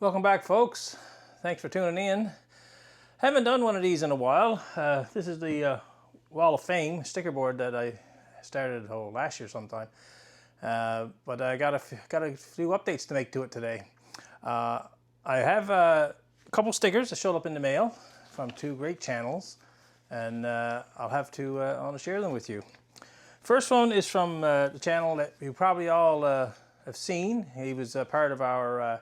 Welcome back, folks. Thanks for tuning in. Haven't done one of these in a while. This is the Wall of Fame sticker board that I started last year sometime. But I got a few updates to make to it today. I have a couple stickers that showed up in the mail from two great channels, and I'll have to I want to share them with you. First one is from the channel that you probably all have seen. He was a part of our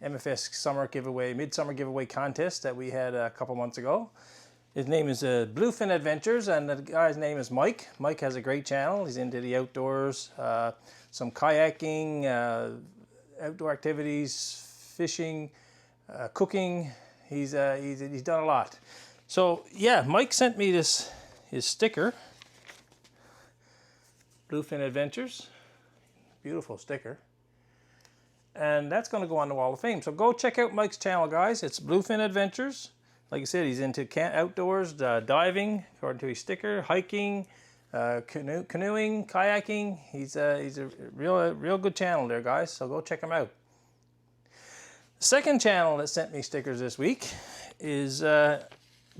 MFS summer giveaway, midsummer giveaway contest that we had a couple months ago. His name is Bluefin Adventures, and the guy's name is Mike. Mike has a great channel. He's into the outdoors, some kayaking, outdoor activities, fishing, cooking. He's done a lot. So yeah, Mike sent me his sticker, Bluefin Adventures. Beautiful sticker. And that's going to go on the Wall of Fame. So go check out Mike's channel, guys. It's Bluefin Adventures. Like I said, he's into outdoors, diving, according to his sticker, hiking, canoeing, kayaking. He's a real good channel there, guys. So go check him out. The second channel that sent me stickers this week is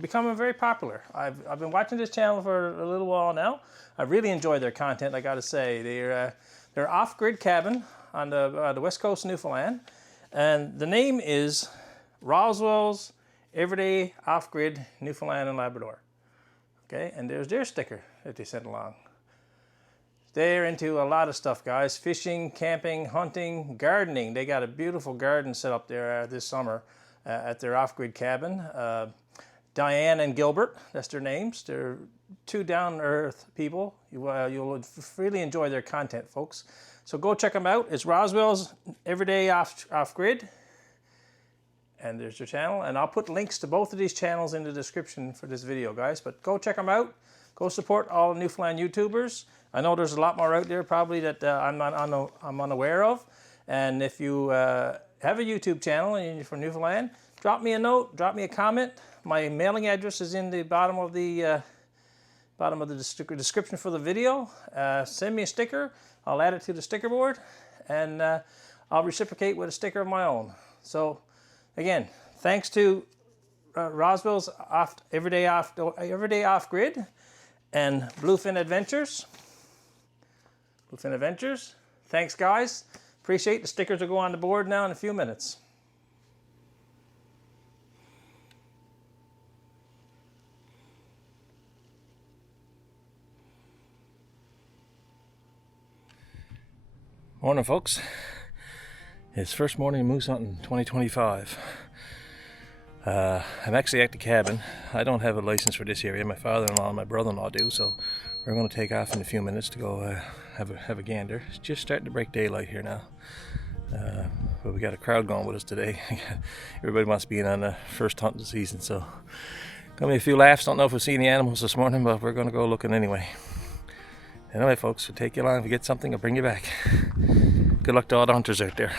becoming very popular. I've been watching this channel for a little while now. I really enjoy their content, I got to say. They're off-grid cabin on the west coast of Newfoundland, and the name is Roswells Everyday Off-Grid Newfoundland and Labrador. Okay, and there's their sticker that they sent along. They're into a lot of stuff, guys. Fishing, camping, hunting, gardening. They got a beautiful garden set up there this summer at their off-grid cabin. Diane and Gilbert, that's their names. They're two down-to-earth people. You'll really enjoy their content, folks. So go check them out. It's Roswell's Everyday Off-Grid. And there's their channel. And I'll put links to both of these channels in the description for this video, guys. But go check them out. Go support all the Newfoundland YouTubers. I know there's a lot more out there probably that I'm unaware of. And if you have a YouTube channel and you're from Newfoundland, drop me a note, drop me a comment. My mailing address is in the bottom of the description for the video. Send me a sticker. I'll add it to the sticker board, and I'll reciprocate with a sticker of my own. So, again, thanks to Roswell's Everyday Off-Grid and Bluefin Adventures. Bluefin Adventures. Thanks, guys. Appreciate the stickers will go on the board now in a few minutes. Morning, folks. It's first morning moose hunting 2025. I'm actually at the cabin. I don't have a license for this area. My father-in-law and my brother-in-law do, so we're going to take off in a few minutes to go have a gander. It's just starting to break daylight here now. But we got a crowd going with us today. Everybody wants to be in on the first hunting season, so gonna be a few laughs. Don't know if we'll see any animals this morning, but we're going to go looking anyway. Anyway, folks, we'll take you along. If we get something, I'll bring you back. Good luck to all the hunters out there.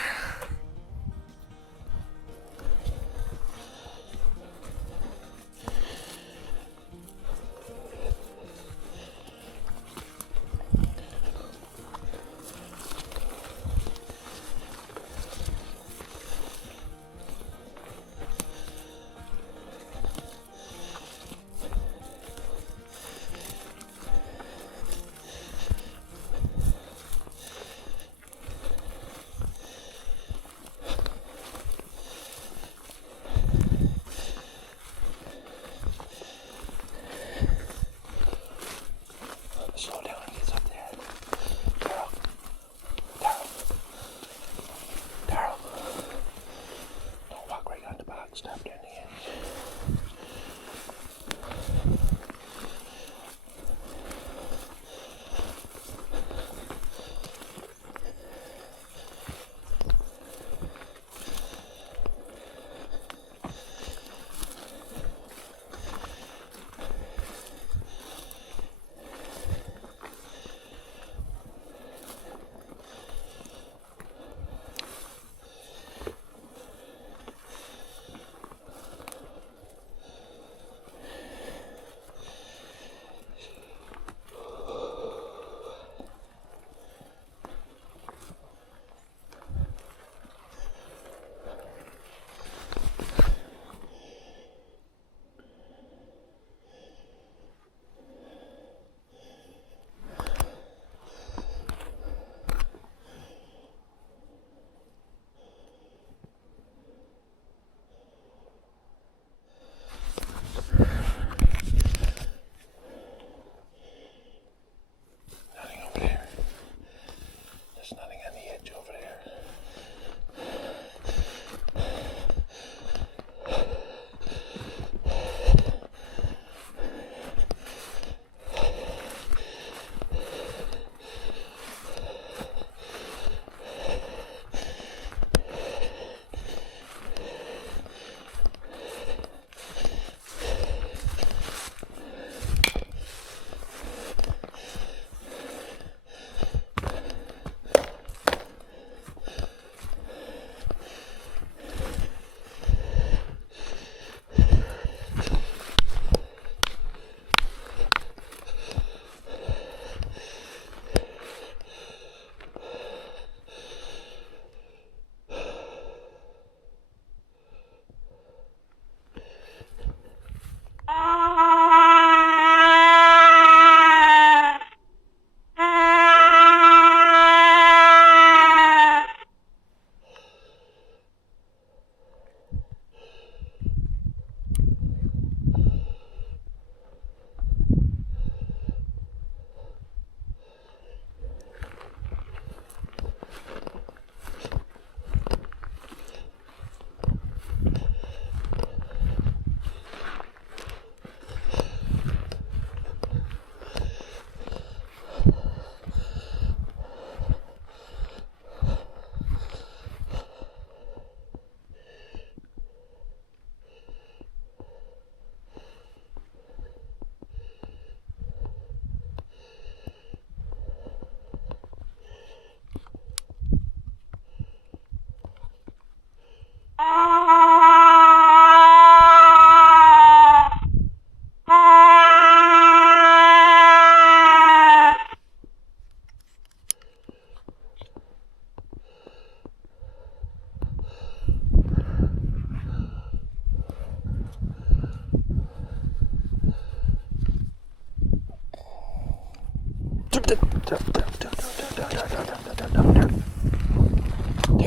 Take your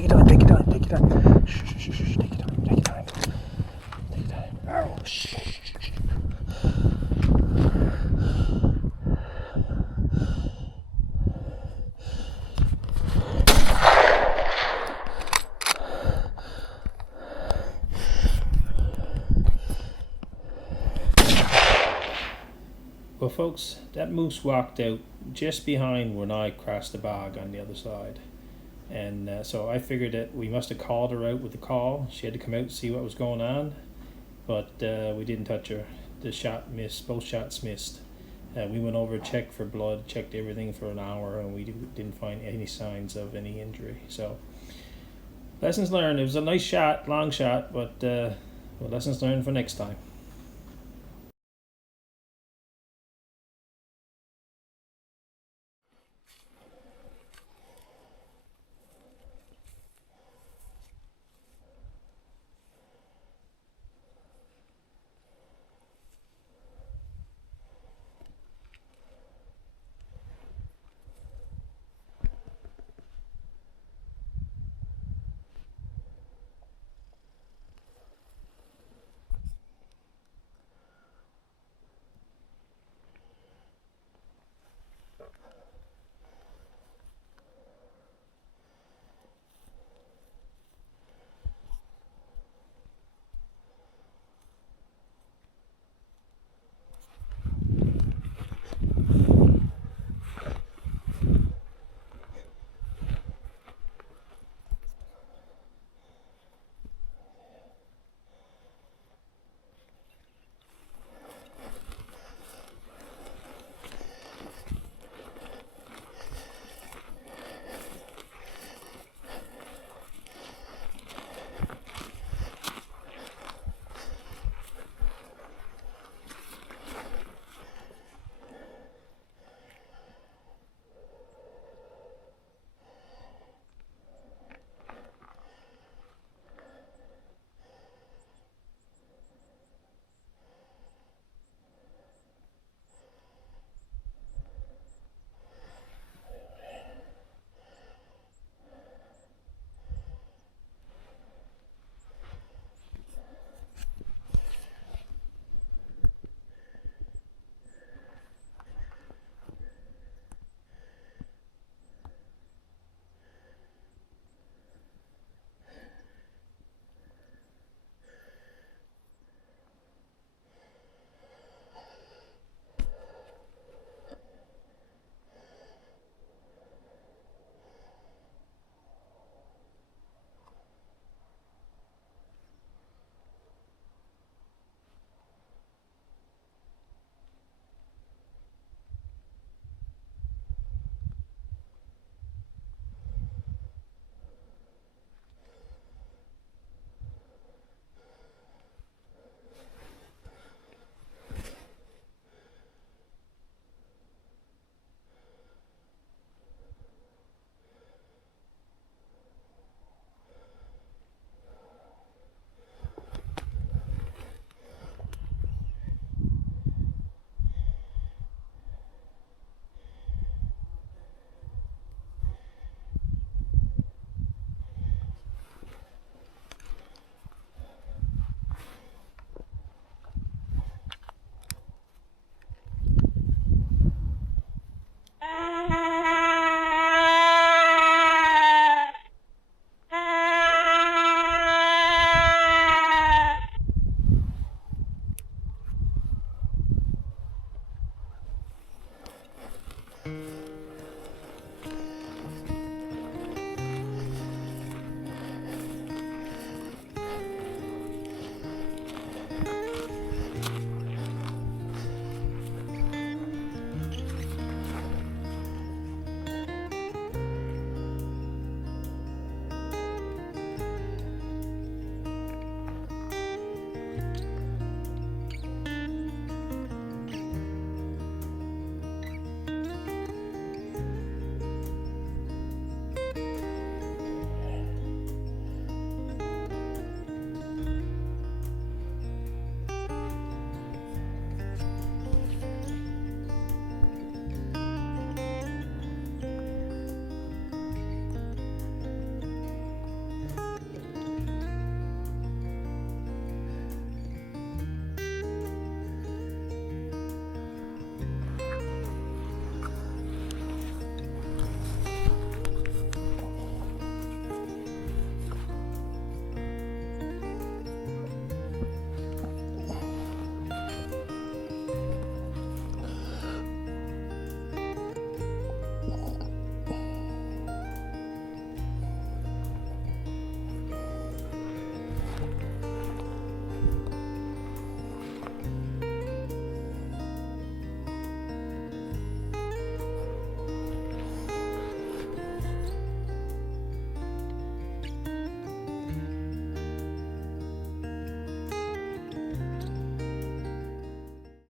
time, take your time, take your time. Shh, shh, shh, shh, take your time, take your time. Take your time. Oh, shh. Well folks, that moose walked out just behind when I crossed the bog on the other side. And so I figured that we must have called her out with the call. She had to come out and see what was going on, but we didn't touch her. The shot missed, both shots missed. We went over, checked for blood, checked everything for an hour, and we didn't find any signs of any injury. So lessons learned. It was a nice shot, long shot, but lessons learned for next time.